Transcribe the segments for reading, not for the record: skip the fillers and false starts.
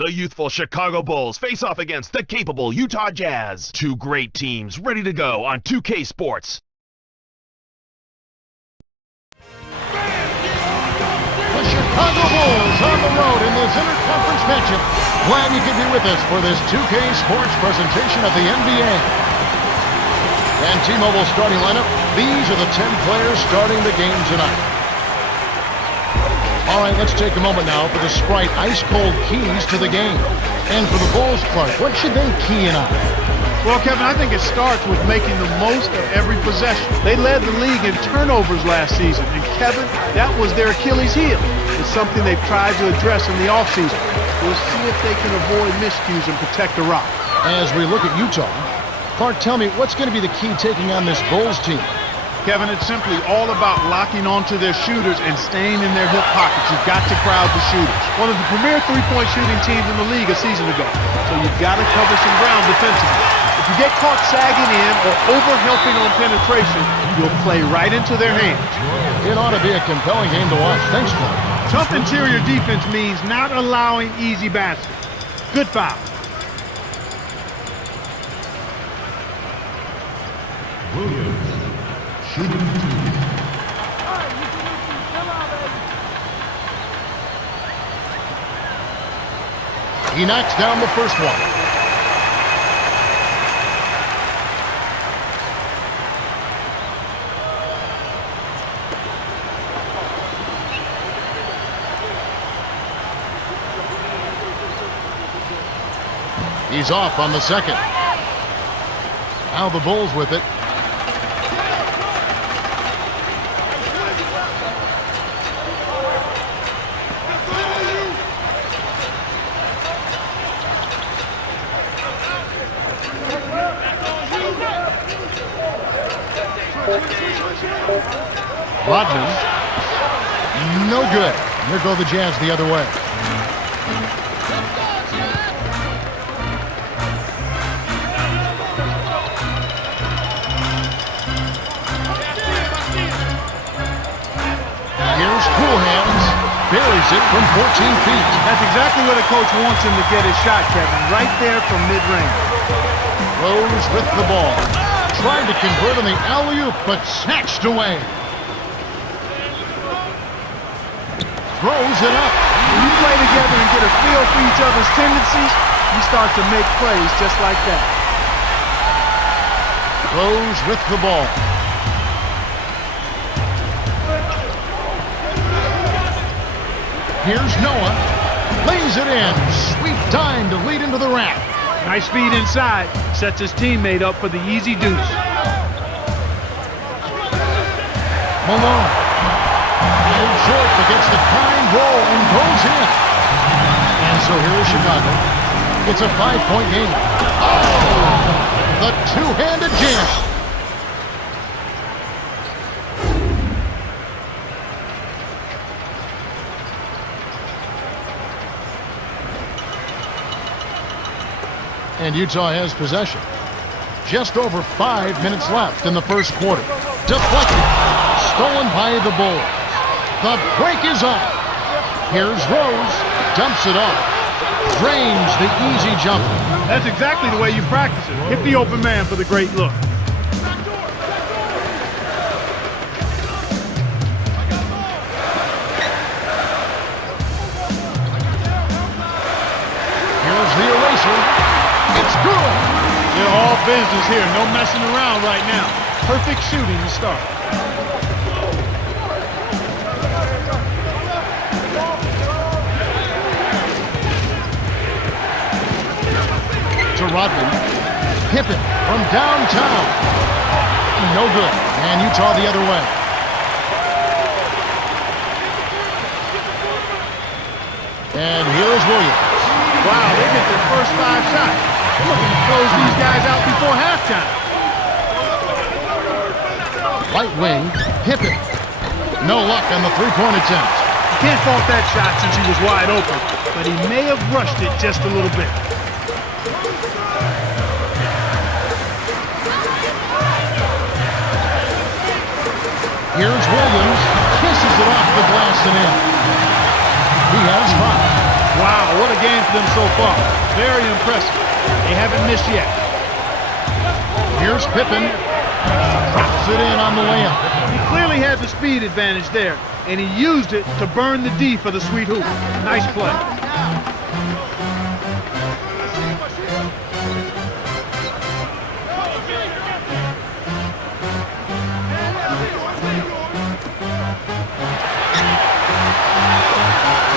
The youthful Chicago Bulls face off against the capable Utah Jazz. Two great teams ready to go on 2K Sports. The Chicago Bulls on the road in this interconference matchup. Glad you could be with us for this 2K Sports presentation of the NBA. And T-Mobile starting lineup. These are the 10 players starting the game tonight. All right, let's take a moment now for the Sprite ice-cold keys to the game. And for the Bulls, Clark, what should they key in on? Well, Kevin, I think it starts with making the most of every possession. They led the league in turnovers last season, and Kevin, that was their Achilles heel. It's something they've tried to address in the offseason. We'll see if they can avoid miscues and protect the rock. As we look at Utah, Clark, tell me, what's going to be the key taking on this Bulls team? Kevin, it's simply all about locking onto their shooters and staying in their hip pockets. You've got to crowd the shooters. One of the premier three-point shooting teams in the league a season ago. So you've got to cover some ground defensively. If you get caught sagging in or over-helping on penetration, you'll play right into their hands. It ought to be a compelling game to watch. Thanks, Clark. Tough interior defense means not allowing easy baskets. Good foul. Williams, shooting two. He knocks down the first one. He's off on the second. Now the Bulls with it. Rodman. No good. Here go the Jazz the other way. Here's Cool Hands. Buries it from 14 feet. That's exactly what a coach wants him to get his shot, Kevin. Right there from mid-range. Rose with the ball. Trying to convert on the alley-oop, but snatched away. Throws it up. When you play together and get a feel for each other's tendencies, you start to make plays just like that. Rose with the ball. Here's Noah. Lays it in. Sweet dime to lead into the rack. Nice feed inside. Sets his teammate up for the easy deuce. Malone. Short against the kind roll and goes in. And so here is Chicago. It's a 5-point game. Oh! The two-handed jam. And Utah has possession. Just over 5 minutes left in the first quarter. Deflected. Stolen by the Bulls. The break is on. Here's Rose. Dumps it off. Drains the easy jumper. That's exactly the way you practice it. Hit the open man for the great look. Here's the eraser. It's good. They're all business here. No messing around right now. Perfect shooting to start. To Rodman. Pippen from downtown. No good. And Utah the other way. And here's Williams. Wow, they get their first 5 shots. They're looking to close these guys out before halftime. Right wing. Pippen. No luck on the three-point attempt. You can't fault that shot since he was wide open, but he may have rushed it just a little bit. Here's Williams. Kisses it off the glass and in. He has 5. Wow, what a game for them so far. Very impressive. They haven't missed yet. Here's Pippen. Drops it in on the layup. He clearly had the speed advantage there, and he used it to burn the D for the sweet hoop. Nice play.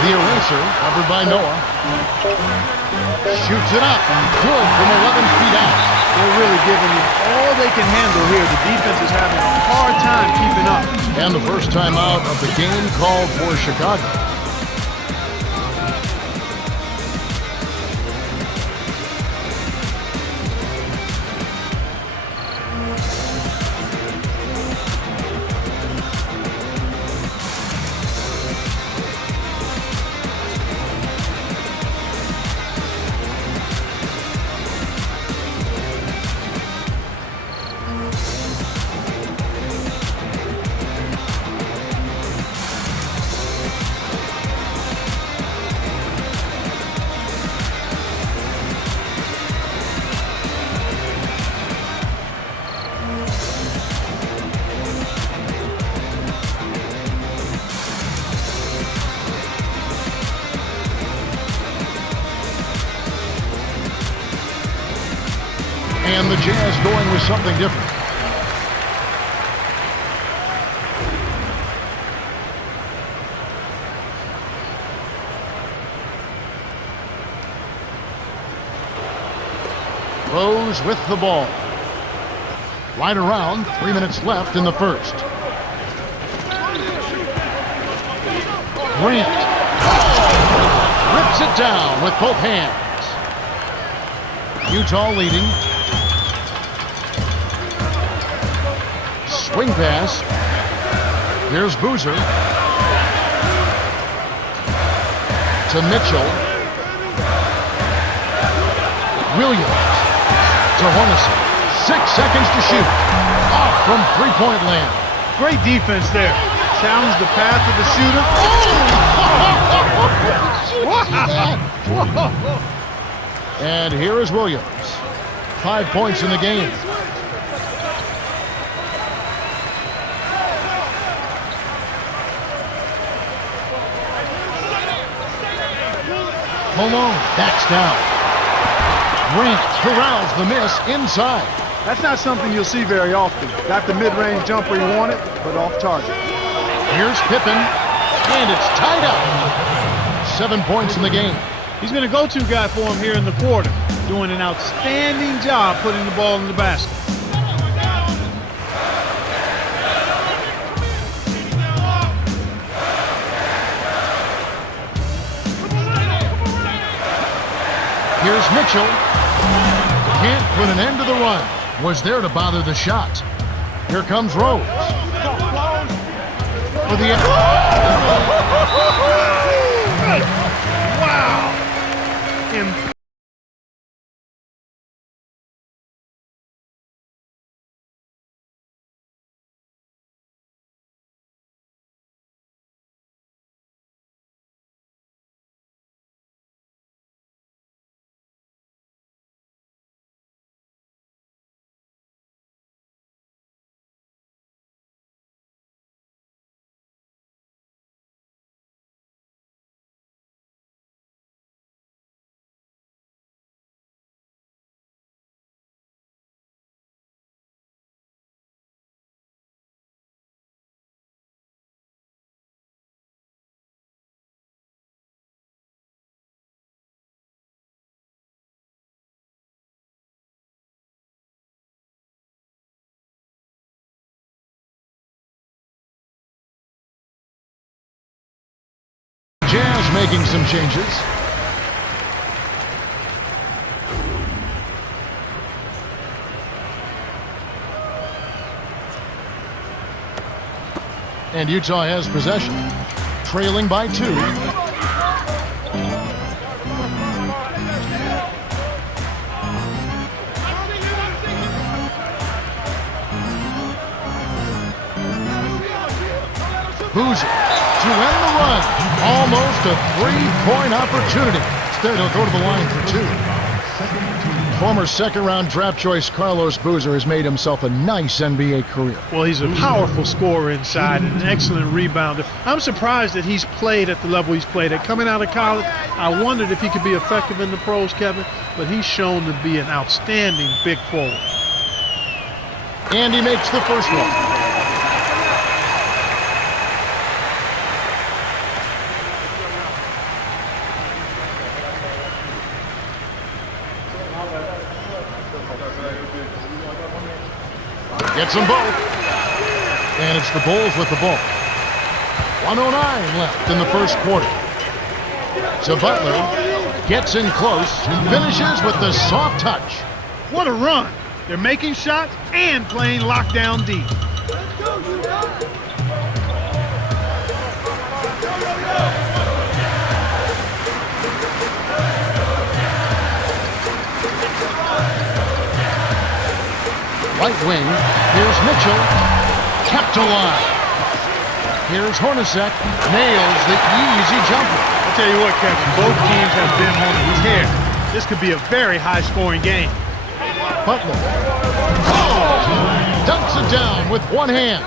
The eraser, covered by Noah. Shoots it up. Good from 11 feet out. They're really giving them all they can handle here. The defense is having a hard time keeping up. And the first time out of the game called for Chicago. And the Jazz going with something different. Rose with the ball. Right around, 3 minutes left in the first. Grant rips it down with both hands. Utah leading. Swing pass. Here's Boozer. To Mitchell. Williams. To Hornacek. 6 seconds to shoot. Off from three-point land. Great defense there. Challenge the path of the shooter. And here is Williams. 5 points in the game. Malone backs down. Grant corrals the miss inside. That's not something you'll see very often. Got the mid-range jumper he wanted, but off target. Here's Pippen, and it's tied up. 7 points in the game. He's been a go-to guy for him here in the quarter, doing an outstanding job putting the ball in the basket. Here's Mitchell. Can't put an end to the run. Was there to bother the shot. Here comes Rose. For the Wow! Jazz making some changes. And Utah has possession, trailing by 2. Boozer to end the run. Almost a three-point opportunity. Instead, he'll go to the line for two. Former second-round draft choice Carlos Boozer has made himself a nice NBA career. Well, he's a powerful scorer inside and an excellent rebounder. I'm surprised that he's played at the level he's played at. Coming out of college, I wondered if he could be effective in the pros, Kevin, but he's shown to be an outstanding big forward. And he makes the first one. Gets them both. And it's the Bulls with the ball. 1:09 left in the first quarter. So Butler gets in close, finishes with the soft touch. What a run. They're making shots and playing lockdown deep. Right wing, here's Mitchell, kept alive. Here's Hornacek, nails the easy jumper. I'll tell you what, Kevin, both teams have been on the tear. This could be a very high-scoring game. Butler, dunks it down with one hand.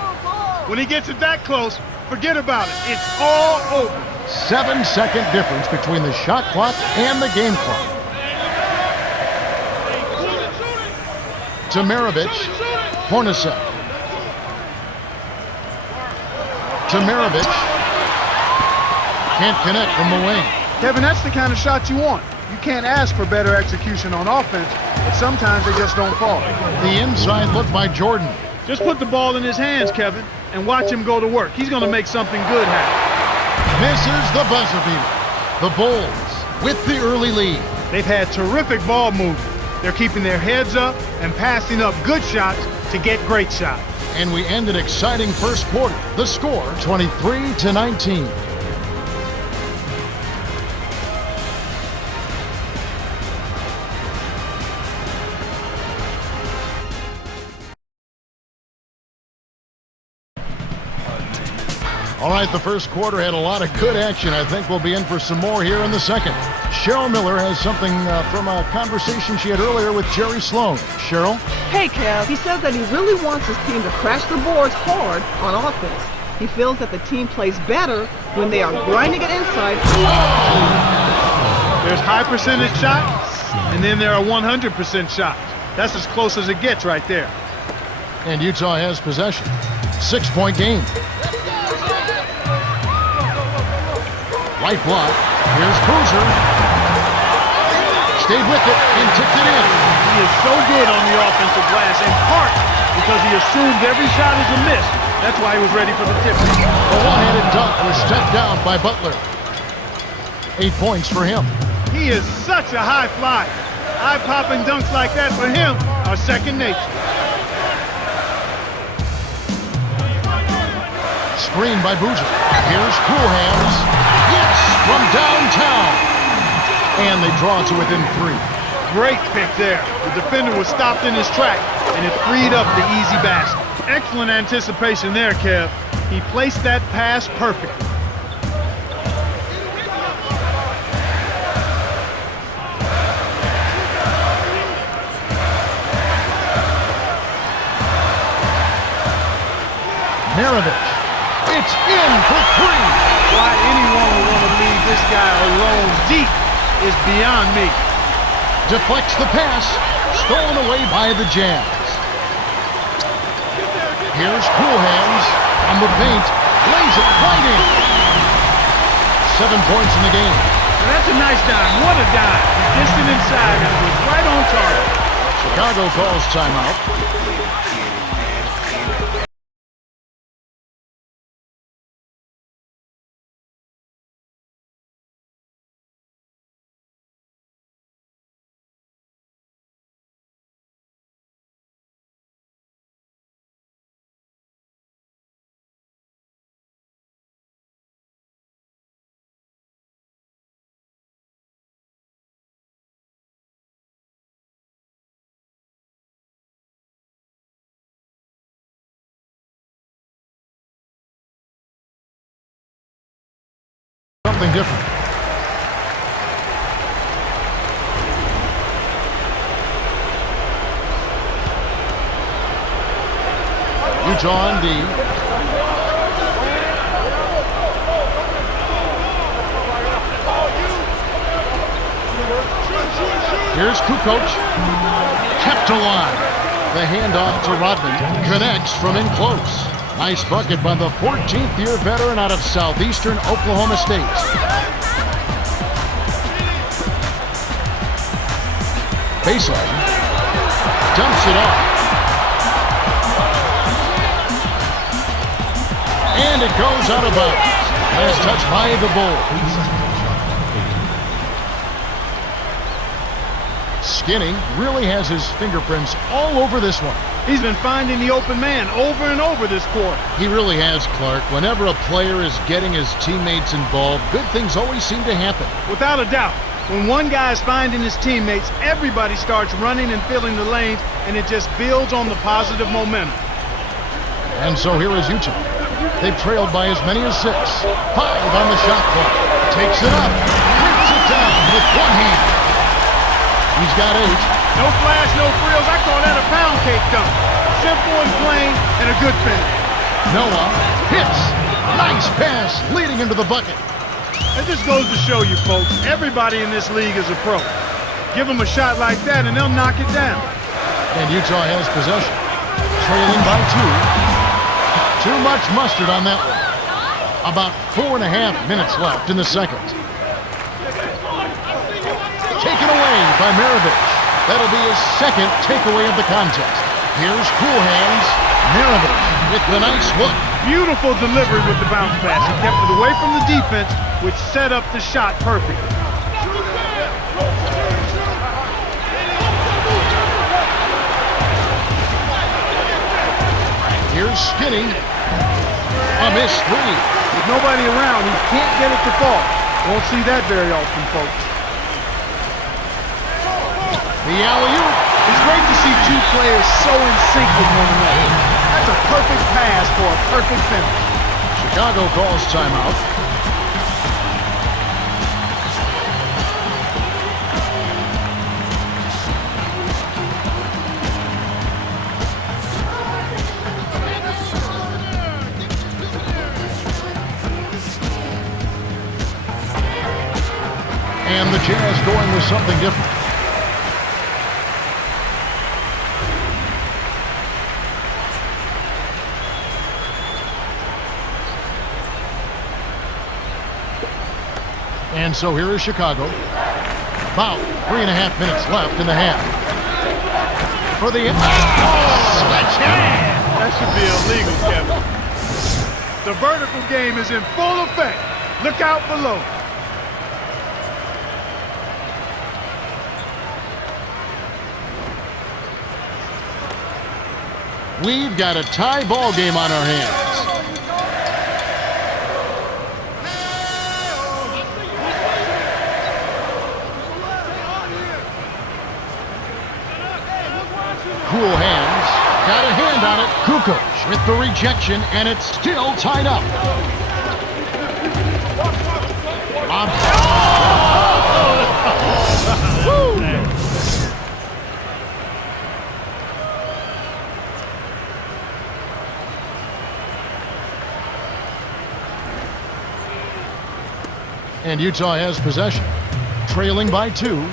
When he gets it that close, forget about it. It's all over. 7-second difference between the shot clock and the game clock. To Maravich, Hornacek. To Maravich. Can't connect from the wing. Kevin, that's the kind of shot you want. You can't ask for better execution on offense, but sometimes they just don't fall. The inside look by Jordan. Just put the ball in his hands, Kevin, and watch him go to work. He's going to make something good happen. Misses the buzzer beater. The Bulls with the early lead. They've had terrific ball movement. They're keeping their heads up and passing up good shots to get great shots. And we end an exciting first quarter. The score, 23-19. All right, the first quarter had a lot of good action. I think we'll be in for some more here in the second. Cheryl Miller has something from a conversation she had earlier with Jerry Sloan. Cheryl? Hey, Kev. He says that he really wants his team to crash the boards hard on offense. He feels that the team plays better when they are grinding it inside. There's high percentage shots, and then there are 100% shots. That's as close as it gets right there. And Utah has possession. 6-point game. Right block. Here's Boozer. Stayed with it and tipped it in. He is so good on the offensive glass, in part because he assumes every shot is a miss. That's why he was ready for the tip. A one-handed dunk was stepped down by Butler. 8 points for him. He is such a high flyer. Eye-popping dunks like that for him are second nature. Screen by Boozer. Here's Cool Hands. Yes, from downtown. And they draw to within 3. Great pick there. The defender was stopped in his track, and it freed up the easy basket. Excellent anticipation there, Kev. He placed that pass perfectly. Maravich. It's in for 3. Why anyone would want to leave this guy alone deep is beyond me. Deflects the pass. Stolen away by the Jazz. Here's Cool Hands on the paint. Lays it right in. 7 points in the game. And that's a nice dime. What a dime. Distant inside, and it was right on target. Chicago calls timeout. something different. Utah on D. Here's Kukoc. Kept alive. The handoff to Rodman. Connects from in close. Nice bucket by the 14th year veteran out of southeastern Oklahoma State. Baseline. Dumps it off. And it goes out of bounds. Last touch by the Bulls. Skinny really has his fingerprints all over this one. He's been finding the open man over and over this quarter. He really has, Clark. Whenever a player is getting his teammates involved, good things always seem to happen. Without a doubt. When one guy is finding his teammates, everybody starts running and filling the lanes, and it just builds on the positive momentum. And so here is Utah. They've trailed by as many as 6. 5 on the shot clock. Takes it up. Brings it down with one hand. He's got 8. No flash, no frills. I call that a pound cake dunk. Simple and plain and a good finish. Noah hits. Nice pass leading into the bucket. It just goes to show you, folks, everybody in this league is a pro. Give them a shot like that and they'll knock it down. And Utah has possession. Trailing by 2. Too much mustard on that one. About 4.5 minutes left in the second. Taken away by Maravich. That'll be his second takeaway of the contest. Here's Cool Hands. Maravich with the nice look. Beautiful delivery with the bounce pass. He kept it away from the defense, which set up the shot perfectly. Here's Skinny. A missed 3. With nobody around, he can't get it to fall. Won't see that very often, folks. The alley-oop. It's great to see two players so in sync with one another. That's a perfect pass for a perfect finish. Chicago calls timeout. And the Jazz going with something different. And so here is Chicago. About 3.5 minutes left in the half. For the That should be illegal, Kevin. The vertical game is in full effect. Look out below. We've got a tie ball game on our hands. Cool Hands got a hand on it. Kukoc with the rejection, and it's still tied up. And Utah has possession, trailing by 2.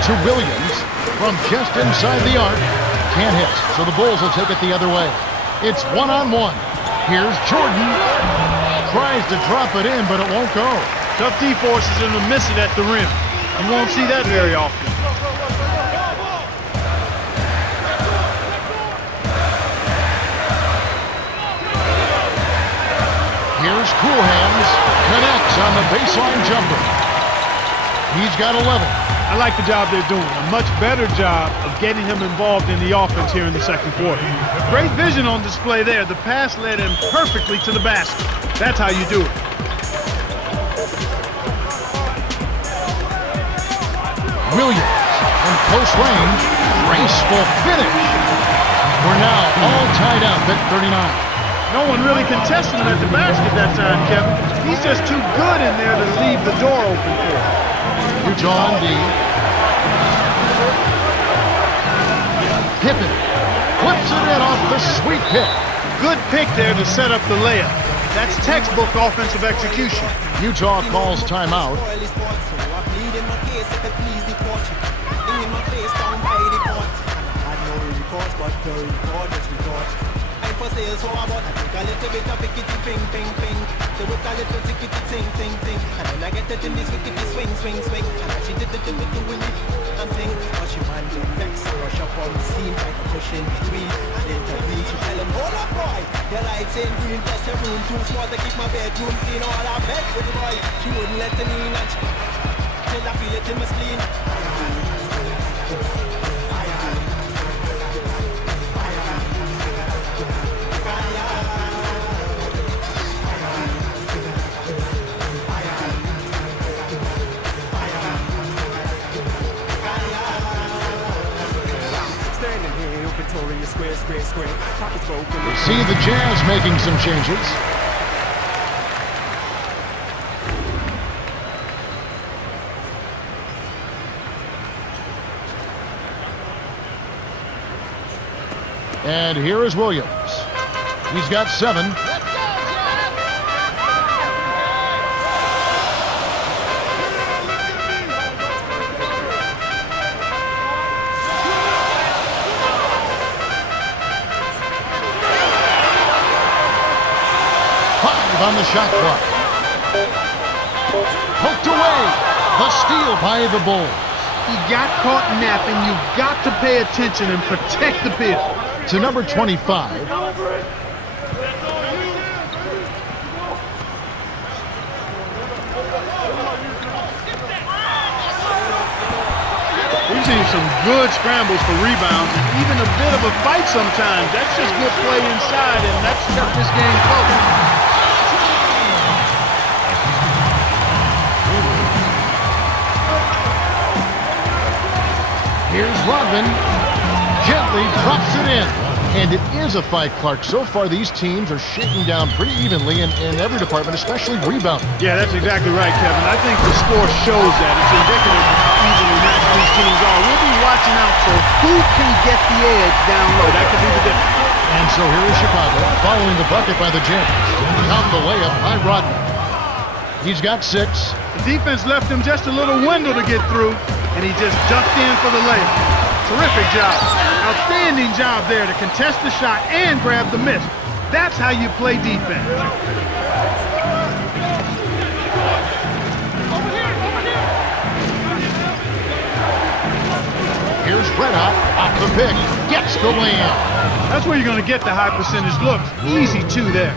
To Williams from just inside the arc. Can't hit, so the Bulls will take it the other way. It's 1-on-1. Here's Jordan. Tries to drop it in, but it won't go. Tough D forces him to miss it at the rim. You won't see that very often. Here's Cool Hands. Connects on the baseline jumper. He's got 11. I like the job they're doing. A much better job of getting him involved in the offense here in the second quarter. Great vision on display there. The pass led him perfectly to the basket. That's how you do it. Williams from close range. Graceful finish. We're now all tied up at 39. No one really contested him at the basket that time, Kevin. He's just too good in there to leave the door open for him. Utah on D. Pippen flips it in off the sweet pick. Good pick there to set up the layup. That's textbook offensive execution. Utah calls timeout. See the Jazz making some changes. And here is Williams. He's got 7. On the shot clock. Poked away. The steal by the Bulls. He got caught napping. You've got to pay attention and protect the pin. To number 25. We've seen some good scrambles for rebounds and even a bit of a fight sometimes. That's just good play inside, and that's kept this game close. Here's Rodman. Gently drops it in. And it is a fight, Clark. So far, these teams are shaking down pretty evenly in every department, especially rebounding. Yeah, that's exactly right, Kevin. I think the score shows that. It's indicative of how evenly matched these teams are. We'll be watching out for who can get the edge down low. That could be the difference. And so here is Chicago, following the bucket by the Jazz. Count the layup by Rodman. He's got 6. The defense left him just a little window to get through, and he just ducked in for the layup. Terrific job. Outstanding job there to contest the shot and grab the miss. That's how you play defense. Here's Redhop off the pick. Gets the layup. That's where you're going to get the high percentage looks. Easy 2 there.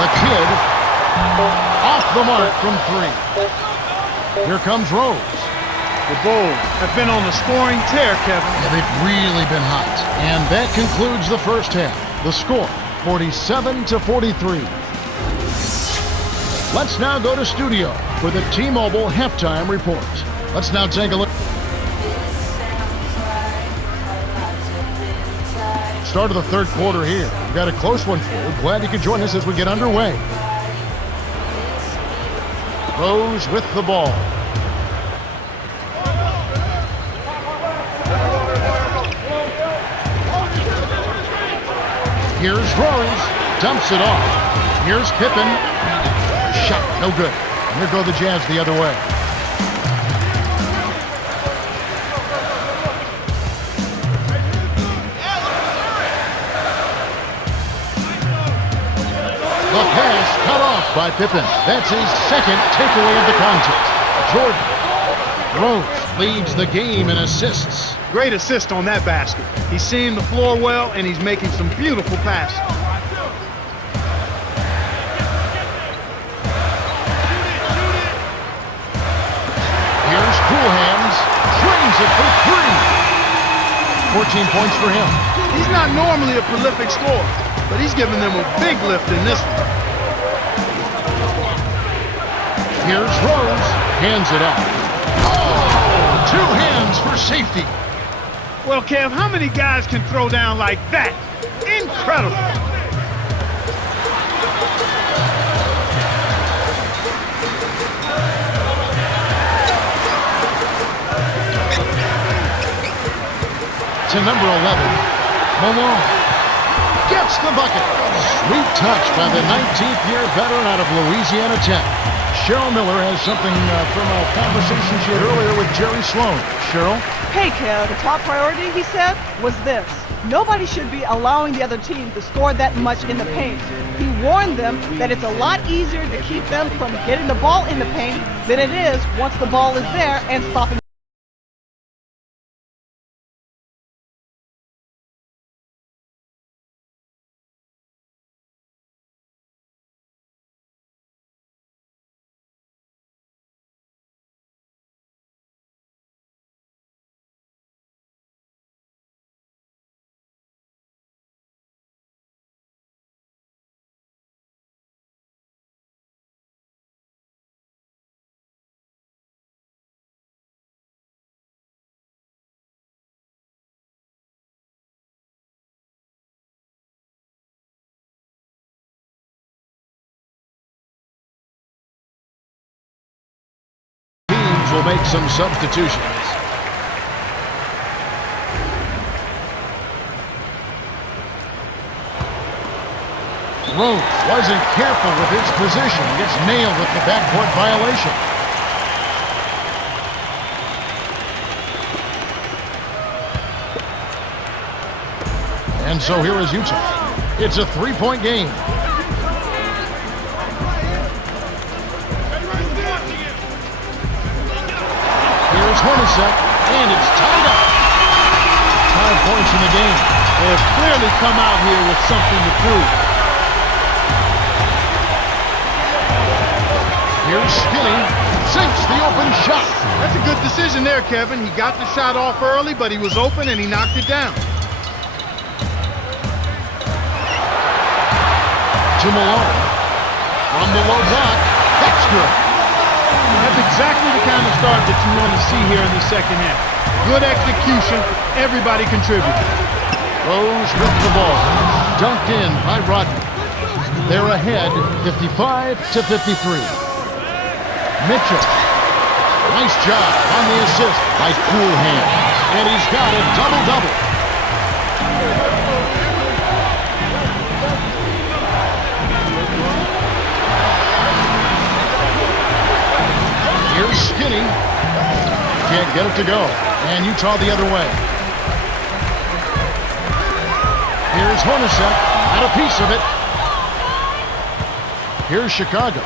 The kid off the mark from 3. Here comes Rose. The Bulls have been on a scoring tear, Kevin. Yeah, they've really been hot. And that concludes the first half. The score, 47-43. Let's now go to studio for the T-Mobile halftime report. Let's now take a look. Start of the third quarter here. We've got a close one for you. Glad you could join us as we get underway. Rose with the ball. Here's Rose. Dumps it off. Here's Pippen. Shot. No good. And here go the Jazz the other way. The pass cut off by Pippen. That's his second takeaway of the contest. Jordan. Rose leads the game in assists. Great assist on that basket. He's seeing the floor well, and he's making some beautiful passes. Here's Coolhands. Drains it for 3. 14 points for him. He's not normally a prolific scorer, but he's giving them a big lift in this one. Here's Rose. Hands it off. Oh! Two hands for safety. Well, Kev, how many guys can throw down like that? Incredible. To number 11, Malone gets the bucket. Sweet touch by the 19th-year veteran out of Louisiana Tech. Cheryl Miller has something from a conversation she had earlier with Jerry Sloan. Cheryl? Hey, Kev, the top priority, he said, was this. Nobody should be allowing the other team to score that much in the paint. He warned them that it's a lot easier to keep them from getting the ball in the paint than it is once the ball is there and stopping. Will make some substitutions. Rose wasn't careful with his position. Gets nailed with the backcourt violation. And so here is Utah. It's a three-point game. Here's Hornacek, and it's tied up. 5 points in the game. They have clearly come out here with something to prove. Here's Skinny, sinks the open shot. That's a good decision there, Kevin. He got the shot off early, but he was open and he knocked it down. To Malone. From the low block, that's good. That's exactly the kind of start that you want to see here in the second half. Good execution. Everybody contributed. Rose with the ball. Dunked in by Rodman. They're ahead 55-53. Mitchell. Nice job on the assist by Cool Hands. And he's got a double-double. Here's Skinny. Can't get it to go. And Utah the other way. Here's Hornacek. Got a piece of it. Here's Chicago.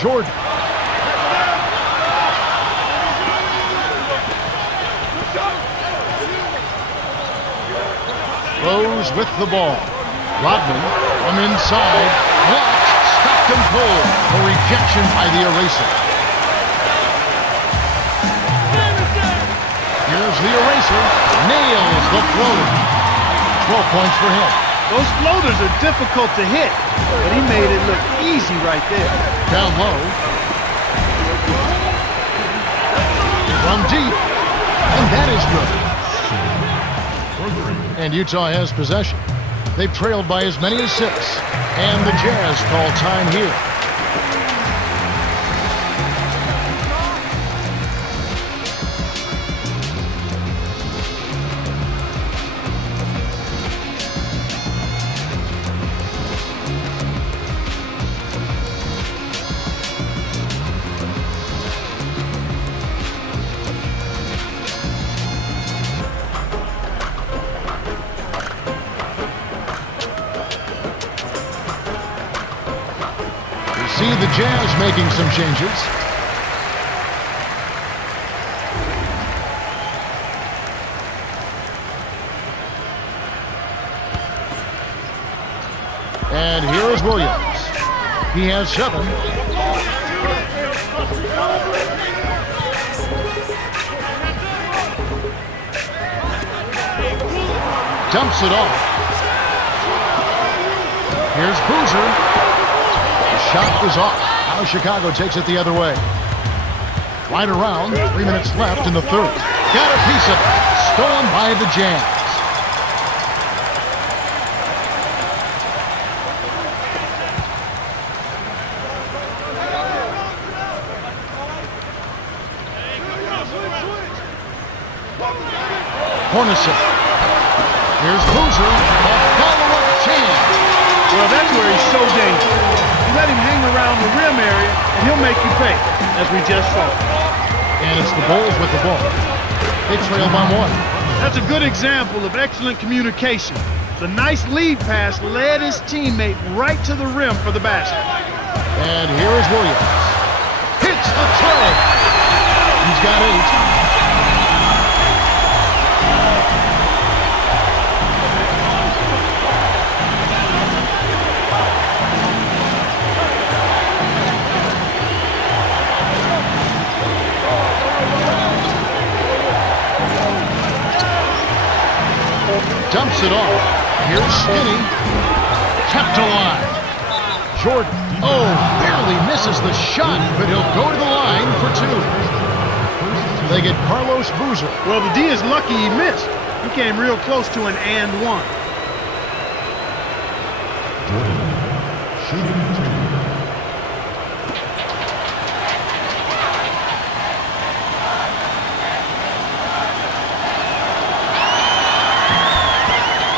Jordan. Rose with the ball. Rodman from inside. Blocked. Stopped and pulled. A rejection by the eraser. Here's the eraser. Nails the floater. 12 points for him. Those floaters are difficult to hit, but he made it look easy right there. Down low. From deep. And that is good. And Utah has possession. They've trailed by as many as 6. And the Jazz call time here. See the Jazz making some changes. And here is Williams. He has 7. Dumps it off. Here's Boozer. Shot is off. Now Chicago takes it the other way. Right around, 3 minutes left in the third. Got a piece of it. Stolen by the Jazz. Hornacek. Here's Boozer. A follow-up chance. Well, that's where he's so dangerous. You let him hang around the rim area, and he'll make you pay, as we just saw. And it's the Bulls with the ball. They trail by 1. That's a good example of excellent communication. The nice lead pass led his teammate right to the rim for the basket. And here is Williams. Hits the throw. He's got 8. Dumps it off. Here's Skinny. Kept alive. Jordan. Oh, barely misses the shot, but he'll go to the line for 2. They get Carlos Boozer. Well, the D is lucky he missed. He came real close to an and 1. Jordan. Shooting 2.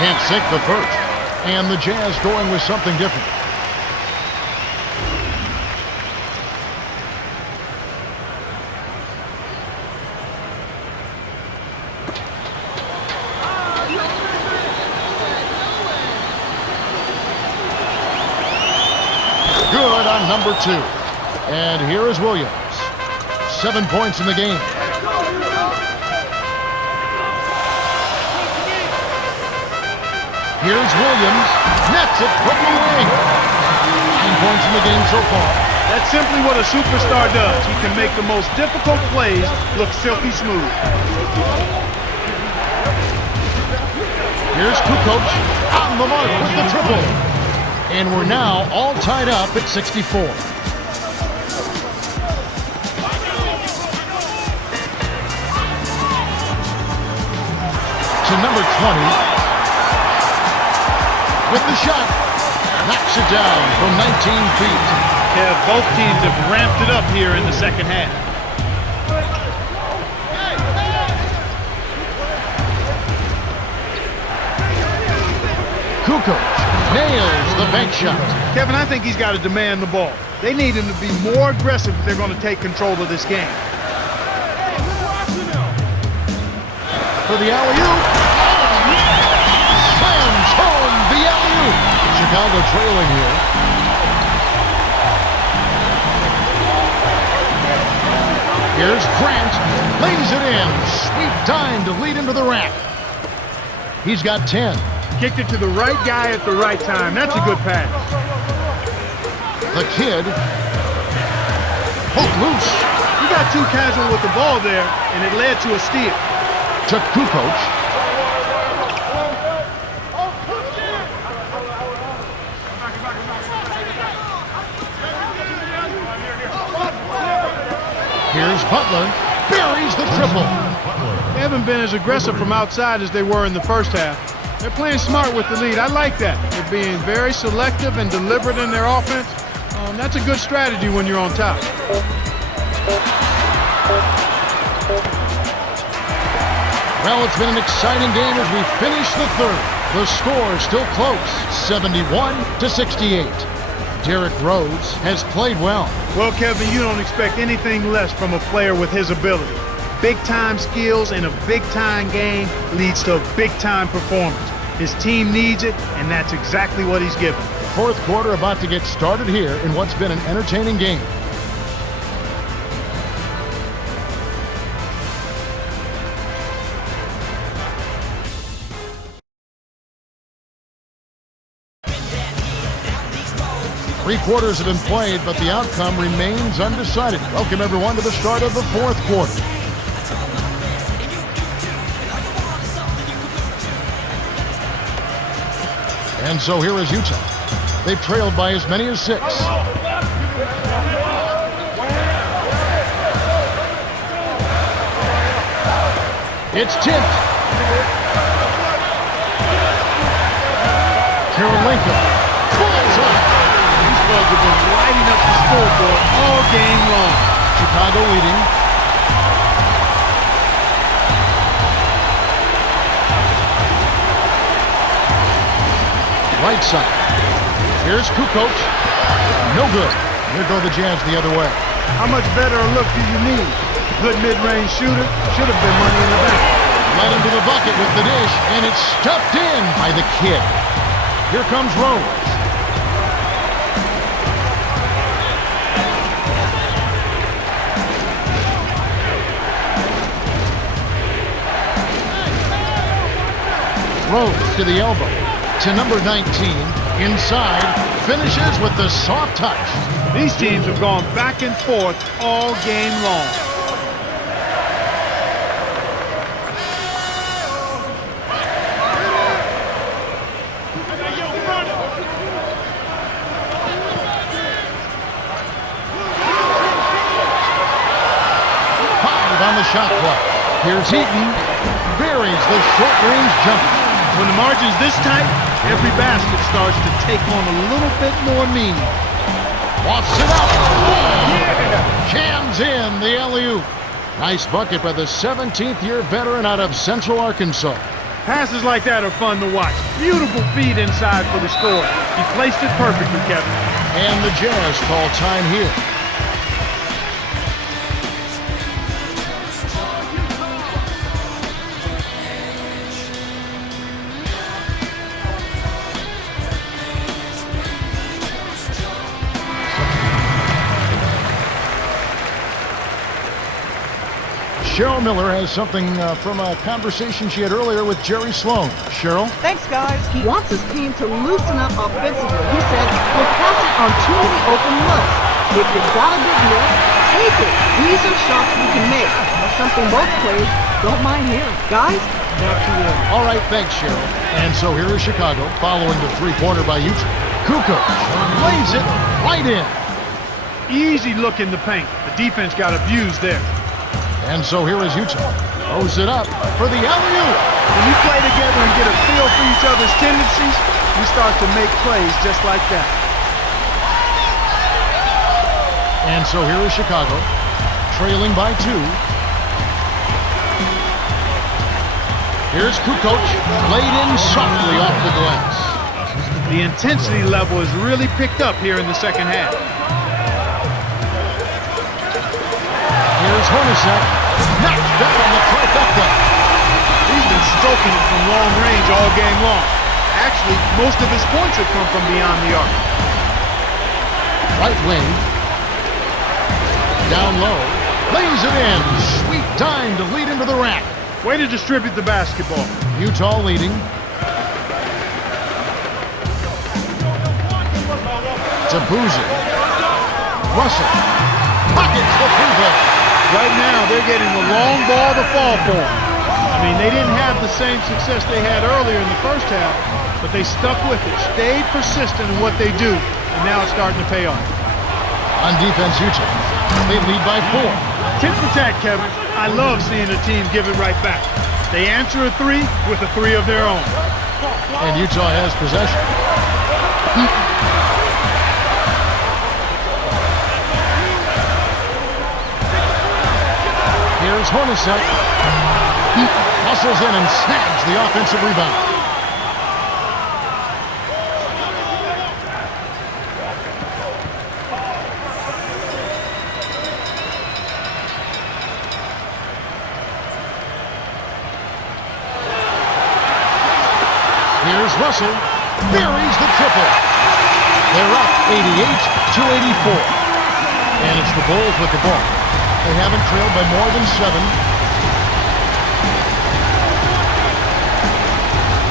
Can't sink the first. And the Jazz going with something different. Good on number 2. And here is Williams. 7 points in the game. Here's Williams. Nets it from the wing. 9 points in the game so far. That's simply what a superstar does. He can make the most difficult plays look silky smooth. Here's Kukoc on the mark with the triple. And we're now all tied up at 64. To number 20. With the shot, knocks it down from 19 feet. Yeah, both teams have ramped it up here in the second half. Kukoc nails the bank shot. Kevin, I think he's got to demand the ball. They need him to be more aggressive if they're going to take control of this game. For the alley-oop. Slams home the alley-oop. Chicago trailing here. Here's Grant. Lays it in. Sweet dime to lead into the rack. He's got 10. Kicked it to the right guy at the right time. That's a good pass. The kid. Hook loose. He got too casual with the ball there, and it led to a steal. To Kukoc. Here's Butler. Buries the triple. They haven't been as aggressive from outside as they were in the first half. They're playing smart with the lead. I like that. They're being very selective and deliberate in their offense. That's a good strategy when you're on top. Well, it's been an exciting game as we finish the third. The score is still close, 71-68. Derrick Rose has played well. Well, Kevin, you don't expect anything less from a player with his ability. Big-time skills in a big-time game leads to a big-time performance. His team needs it, and that's exactly what he's given. Fourth quarter about to get started here in what's been an entertaining game. Three quarters have been played, but the outcome remains undecided. Welcome, everyone, to the start of the fourth quarter. And so here is Utah. They've trailed by as many as 6. It's tipped. Karolinko. Bullseye. These bugs have been lighting up the scoreboard all game long. Chicago leading. Right side. Here's Kukoc. No good. Here go the Jazz the other way. How much better a look do you need? Good mid-range shooter. Should have been money in the bank. Led into the bucket with the dish, and it's stuffed in by the kid. Here comes Rose. Rose to the elbow. To number 19. Inside. Finishes with the soft touch. These teams have gone back and forth all game long. On the shot clock. Here's Heaton. Buries the short-range jumper. When the margin's this tight, every basket starts to take on a little bit more meaning. Wafts it up. Jams in the alley-oop. Nice bucket by the 17th-year veteran out of Central Arkansas. Passes like that are fun to watch. Beautiful feed inside for the score. He placed it perfectly, Kevin. And the Jazz call time here. Cheryl Miller has something from a conversation she had earlier with Jerry Sloan. Cheryl? Thanks, guys. He wants his team to loosen up offensively. He said, we're passing on too many open looks. If you've got a big look, take it. These are shots we can make. That's something both players don't mind hearing. Guys, back to you. All right, thanks, Cheryl. And so here is Chicago following the three-pointer by Utah. Kukoc lays it right in. Easy look in the paint. The defense got abused there. And so here is Utah. Throws it up for the alley-oop. When you play together and get a feel for each other's tendencies, you start to make plays just like that. And so here is Chicago, trailing by 2. Here's Kukoc, laid in softly off the glass. The intensity level has really picked up here in the second half. Here's Hornacek, knocked down on the trifecta. He's been stroking it from long range all game long. Actually, most of his points have come from beyond the arc. Right wing, down low, lays it in. Sweet time to lead into the rack. Way to distribute the basketball. Utah leading. To Boozer. Russell. Pockets the three-ball. Right now, they're getting the long ball to fall for them. I mean, they didn't have the same success they had earlier in the first half, but they stuck with it, stayed persistent in what they do, and now it's starting to pay off. On defense, Utah. They lead by 4. Tit for tat, Kevin. I love seeing a team give it right back. They answer a three with a three of their own. And Utah has possession. Here's Hornacek. Hustles in and snags the offensive rebound. Here's Russell. Buries the triple. They're up 88-84. And it's the Bulls with the ball. They haven't trailed by more than 7.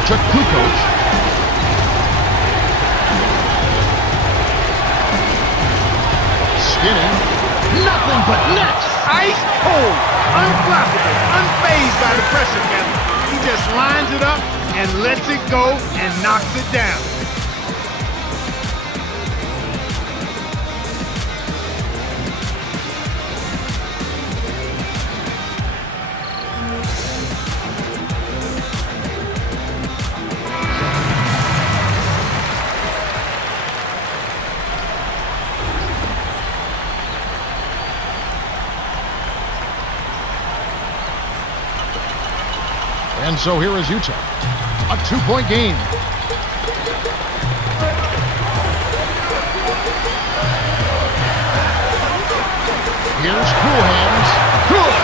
To Kukoc. Skinny. Nothing but nets. Ice cold, unflappable, unfazed by the pressure, Kevin. He just lines it up and lets it go and knocks it down. And so here is Utah. A 2-point game. Here's Cool Hands. Good.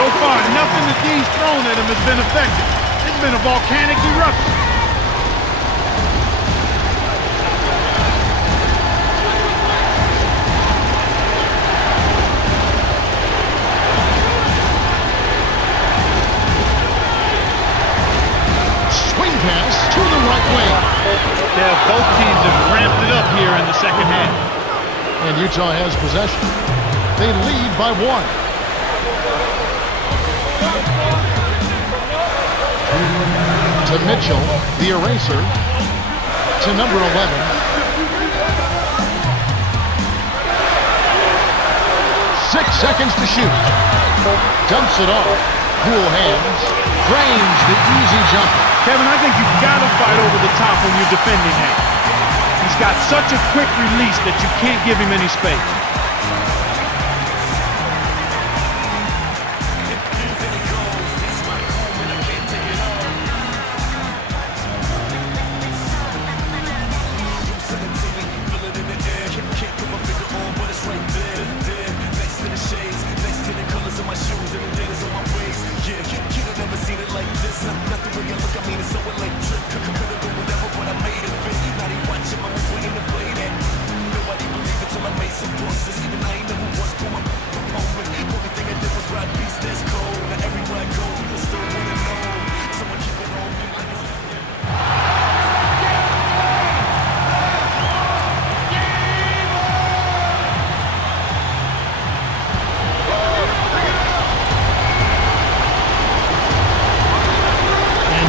So far, nothing that D's thrown at him has been effective. It's been a volcanic eruption. Swing pass to the right wing. Yeah, both teams have ramped it up here in the second half. And Utah has possession. They lead by 1. To Mitchell, the eraser. To number 11. 6 seconds to shoot. Dumps it off. Cool Hands. Drains the easy jumper. Kevin, I think you've got to fight over the top when you're defending him. He's got such a quick release that you can't give him any space.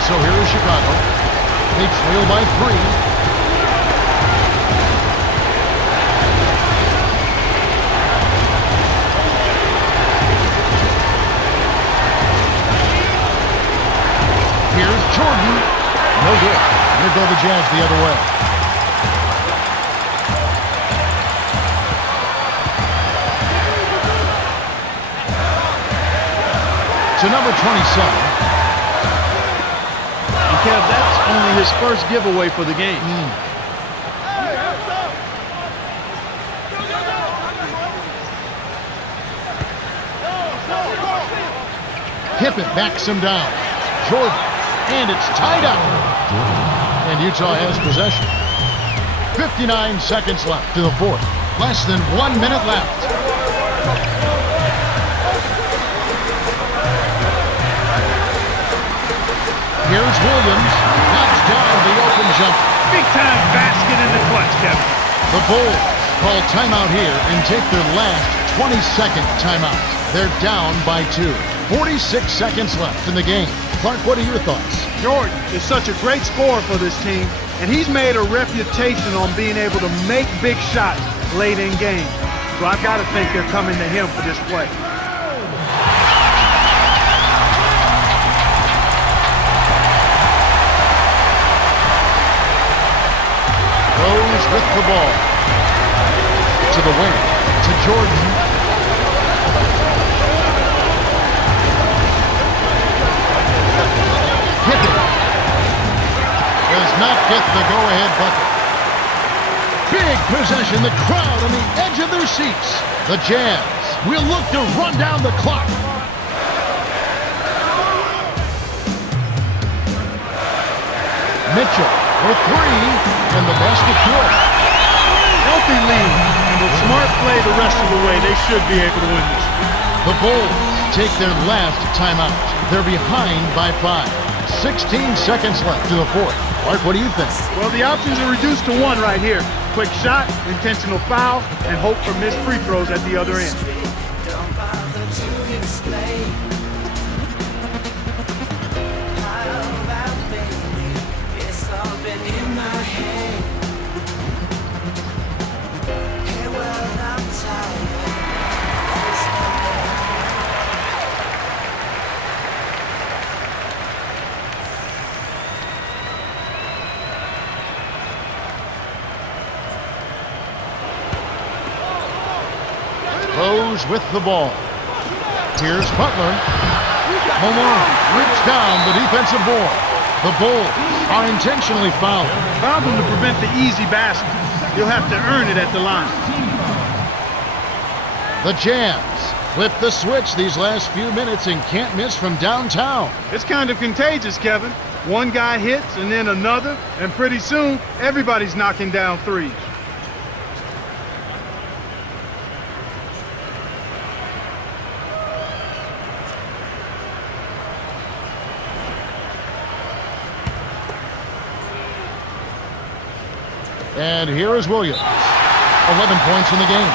So here is Chicago. They trail by 3. Here's Jordan. No good. Here go the Jazz the other way. To number 27. Kev, that's only his first giveaway for the game. Pippen backs him down. Jordan. And it's tied up. And Utah has possession. 59 seconds left to the 4th. Less than 1 minute left. Here's Williams. Knocks down the open jumper. Big-time basket in the clutch, Kevin. The Bulls call timeout here and take their last 22nd timeout. They're down by 2. 46 seconds left in the game. Clark, what are your thoughts? Jordan is such a great scorer for this team, and he's made a reputation on being able to make big shots late in games. So I've got to think they're coming to him for this play. Rose with the ball. To the wing. To Jordan. Pippen does not get the go-ahead bucket. Big possession. The crowd on the edge of their seats. The Jazz will look to run down the clock. Mitchell for 3, and the basket good. Healthy lead. With smart play the rest of the way, they should be able to win this. The Bulls take their last timeout. They're behind by 5. 16 seconds left to the 4th. Mark, what do you think? Well, the options are reduced to 1 right here. Quick shot, intentional foul, and hope for missed free throws at the other end. Rose with the ball. Here's Butler. Malone rips down the defensive board. The Bulls are intentionally fouling. Fouled him to prevent the easy basket. You'll have to earn it at the line. The Jazz flip the switch these last few minutes and can't miss from downtown. It's kind of contagious, Kevin. One guy hits and then another, and pretty soon, everybody's knocking down threes. And here is Williams. 11 points in the game.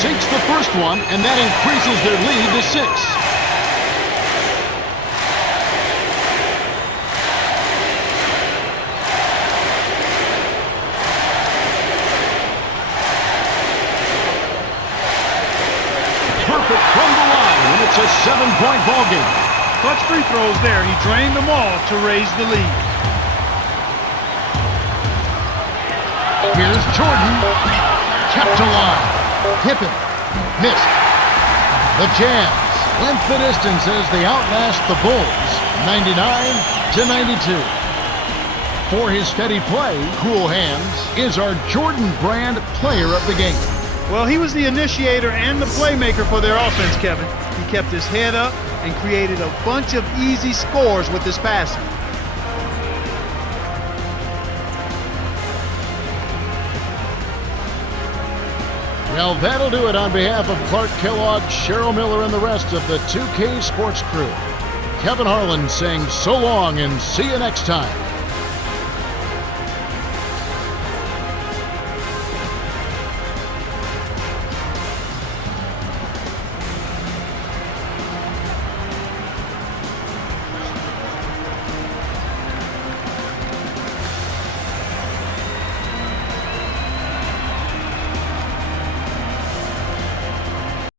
Sinks the first one, and that increases their lead to 6. Perfect from the line, and it's a 7-point ball game. Clutch free throws there. He drained them all to raise the lead. Here's Jordan. Kept alive. Pippen. Missed. The Jazz length the distance as they outlast the Bulls, 99-92. For his steady play, cool hands, is our Jordan Brand player of the game. Well, he was the initiator and the playmaker for their offense, Kevin. He kept his head up and created a bunch of easy scores with his passing. Well, that'll do it on behalf of Clark Kellogg, Cheryl Miller, and the rest of the 2K Sports crew. Kevin Harlan saying so long and see you next time.